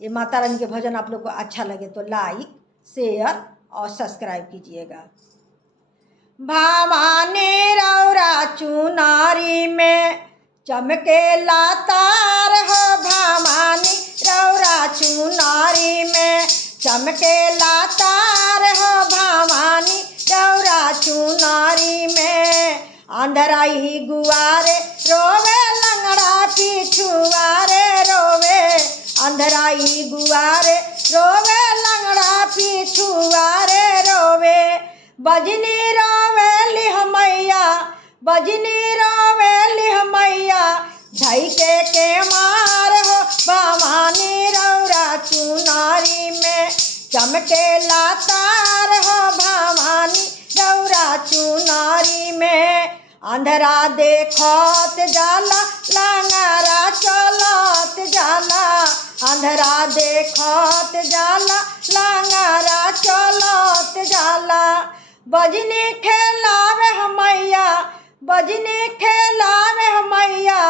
ये माता रानी के भजन आप लोग को अच्छा लगे तो लाइक, शेयर और सब्सक्राइब कीजिएगा। भवानी रौरा चुनारी में चमकेला तार हो, भवानी रौरा चुनारी में चमकेला तार हो, भवानी रौरा चुनारी में। अंधराई गुआरे रोवे, लंगड़ा पिछुआरे रोवे, अंधराई गुआरे रोवे, लंगड़ा पिछुआरे रोवे। बजनी रोवे लिह मैया, बजनी रोवे लिह मैया, ढाई के मार हो, भवानी रौरा चुनारी में चमकेला तार हो, भवानी रौरा चुनारी में। अंधरा देखत जाला, लंगड़ा चलत जाला, अंधरा देखत जाला, लंगड़ा चलत जाला। बजनी खेलावे मैया, बजनी खेलावे मैया,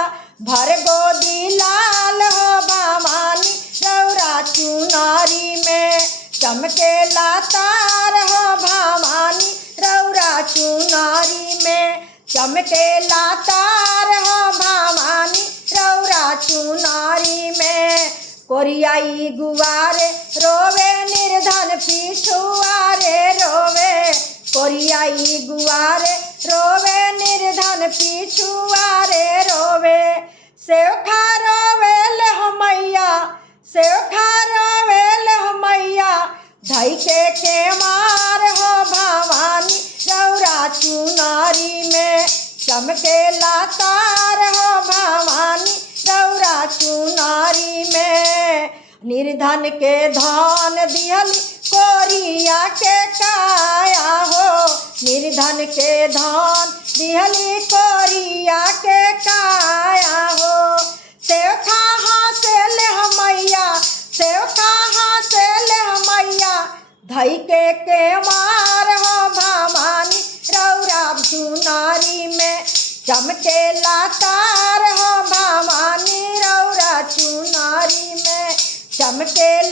भर गोदी लाल हो, भवानी रौरा चुनारी में चमकेला तार हो, भवानी रौरा चुनारी में चमकेला तार हो, भवानी रौरा चुनारी में। कोरियाई गुआरे रोवे, निर्धन पिछुआरे रोवे, कोरियाई गुआरे रोवे, निर्धन पिछुआरे रोवे। सेवखा रोवे ले मैया, सेवखा रोवे ले मैया, ढाई के मार हो, भवानी रौरा चुनारी में चमकेला तार हो, भवानी रौरा चुनारी में। निर्धन के धन दिहली, कोरिया के काया हो, निर्धन के धन दिहली, कोरिया के काया हो। सेवखा हासे ले मैया, सेवखा हासे ले मैया, ढाई के मार हो, भवानी रौरा चुनारी में चमकेला तार हो, भवानी रौरा चुनारी में चमकेला